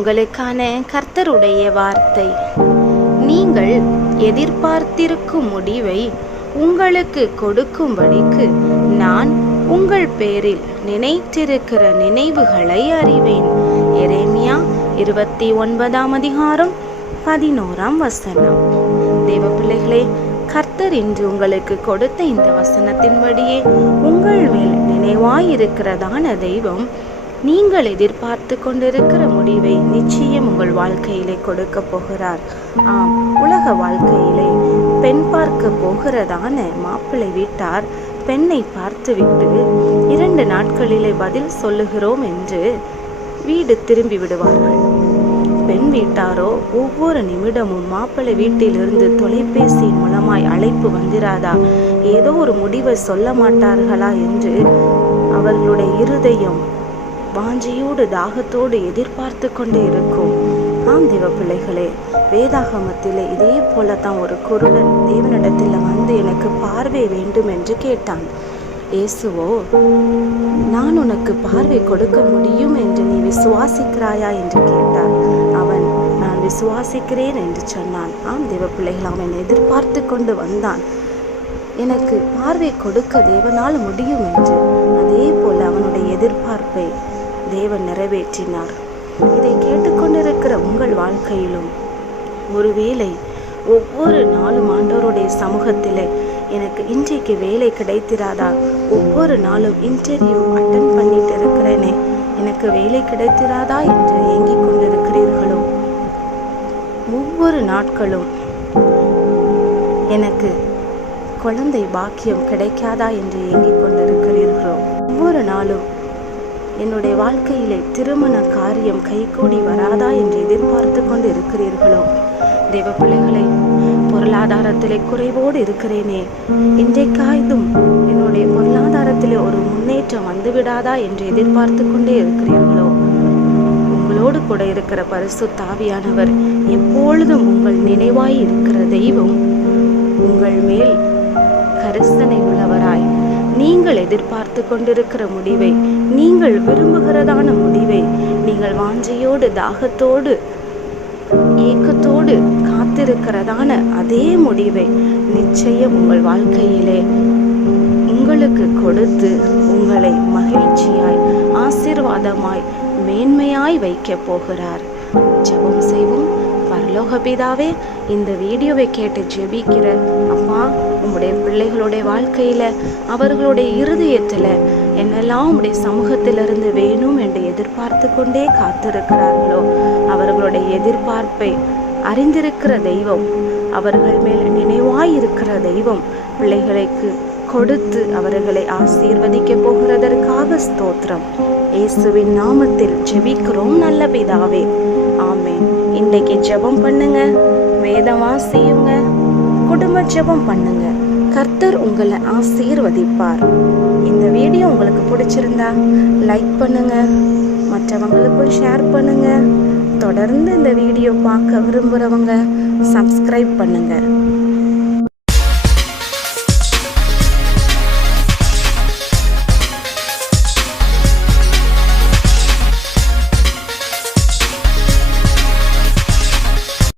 உங்களுக்கான கர்த்தருடைய வார்த்தை. நீங்கள் எதிர்பார்த்திருக்கும் முடிவை உங்களுக்கு கொடுக்கும்படிக்கு நான் உங்கள் பேரில் நினைத்திருக்கிற நினைவுகளை அறிவேன். எரேமியா 29ஆம் அதிகாரம் 11ஆம் வசனம். தேவ பிள்ளைகளே, கர்த்தர் இன்று உங்களுக்கு கொடுத்த இந்த வசனத்தின்படியே உங்கள் மேல் நினைவாயிருக்கிறதான தெய்வம் நீங்கள் எதிர்பார்த்து கொண்டிருக்கிற முடிவை நிச்சயம் உங்கள் வாழ்க்கையிலே கொடுக்க போகிறார். ஆம், உலக வாழ்க்கையிலே பெண் பார்க்க போகிறதான மாப்பிள்ளை வீட்டார் பெண்ணை பார்த்துவிட்டு 2 நாட்களிலே பதில் சொல்லுகிறோம் என்று வீடு திரும்பி விடுவார்கள். பெண் வீட்டாரோ ஒவ்வொரு நிமிடமும் மாப்பிள்ளை வீட்டிலிருந்து தொலைபேசியின் மூலமாய் அழைப்பு வந்திராதா, ஏதோ ஒரு முடிவை சொல்ல மாட்டார்களா என்று அவர்களுடைய இருதயம் வாஞ்சியோடு தாகத்தோடு எதிர்பார்த்து கொண்டே இருக்கும். ஆம் தேவ பிள்ளைகளே, வேதாகமத்திலே இதே போலத்தான் ஒரு குருடன் தேவனிடத்தில் வந்து எனக்கு பார்வை வேண்டும் என்று கேட்டான். இயேசுவோ, நான் உனக்கு பார்வை கொடுக்க முடியும் என்று நீ விசுவாசிக்கிறாயா என்று கேட்டார். அவன், நான் விசுவாசிக்கிறேன் என்று சொன்னான். ஆம் தேவ பிள்ளைகள், அவன் எதிர்பார்த்து கொண்டு வந்தான், எனக்கு பார்வை கொடுக்க தேவனால் முடியும் என்று. அதே போல அவனுடைய எதிர்பார்ப்பை தேவன் நிறைவேற்றினார். இதை கேட்டுக்கொண்டிருக்கிற உங்கள் வாழ்க்கையிலும் ஒருவேளை ஒவ்வொரு நாளும் ஆண்டவருடைய சமூகத்திலே எனக்கு இன்றைக்கு வேலை கிடைத்திராதா, ஒவ்வொரு நாளும் இன்டர்வியூ அட்டன் பண்ணிட்டு இருக்கிறேனே, எனக்கு வேலை கிடைத்திராதா என்று ஏங்கிக் கொண்டிருக்கிறீர்களோ, ஒவ்வொரு நாட்களும் எனக்கு குழந்தை பாக்கியம் கிடைக்காதா என்று ஏங்கிக் கொண்டிருக்கிறீர்களோ, ஒவ்வொரு நாளும் என்னுடைய வாழ்க்கையிலே திருமண காரியம் கைகூடி வராதா என்று எதிர்பார்த்து கொண்டு இருக்கிறீர்களோ, தேவ பிள்ளைகளை, பொருளாதாரத்திலே குறைவோடு இருக்கிறேனே, இன்றைக்காய்தும் என்னுடைய பொருளாதாரத்திலே ஒரு முன்னேற்றம் வந்துவிடாதா என்று எதிர்பார்த்து கொண்டே இருக்கிறீர்களோ, உங்களோடு கூட இருக்கிற பரிசுத்த ஆவியானவர் எப்பொழுதும் உங்கள் நினைவாய் இருக்கிற தெய்வம் உங்கள் மேல் கரிசனை உள்ளவராய், நீங்கள் எதிர்பார்த்து கொண்டிருக்கிற முடிவை, நீங்கள் விரும்புகிறதான முடிவை, நீங்கள் வாஞ்சையோடு தாகத்தோடு ஏக்கத்தோடு காத்திருக்கிறதான அதே முடிவை நிச்சயம் உங்கள் வாழ்க்கையிலே உங்களுக்கு கொடுத்து உங்களை மகிழ்ச்சியாய், ஆசீர்வாதமாய், மேன்மையாய் வைக்க போகிறார். ஜெபம் செய்வோம். பரலோக பிதாவே, இந்த வீடியோவை கேட்டு ஜெபிக்கிற அப்பா, உங்களுடைய பிள்ளைகளுடைய வாழ்க்கையில, அவர்களுடைய இருதயத்துல என்னெல்லாம் உங்களுடைய சமூகத்திலிருந்து வேணும் என்று எதிர்பார்த்து கொண்டே காத்திருக்கிறார்களோ, அவர்களுடைய எதிர்பார்ப்பை அறிந்திருக்கிற தெய்வம், அவர்கள் மேல் நினைவாயிருக்கிற தெய்வம் பிள்ளைகளுக்கு கொடுத்து அவர்களை ஆசீர்வதிக்க போகிறதற்காக ஸ்தோத்திரம். இயேசுவின் நாமத்தில் ஜெபிக்கிறோம் நல்ல பிதாவே, ஆமென். இன்றைக்கு ஜெபம் பண்ணுங்க, வேதம் வாசியுங்க, குடும்ப ஜெபம் பண்ணுங்க. கர்த்தர் உங்களை ஆசீர்வதிப்பார். இந்த வீடியோ உங்களுக்கு பிடிச்சிருந்தா லைக் பண்ணுங்க, மற்றவங்களுக்கு ஷேர் பண்ணுங்க. தொடர்ந்து இந்த வீடியோ பார்க்க விரும்புகிறவங்க சப்ஸ்கிரைப் பண்ணுங்க.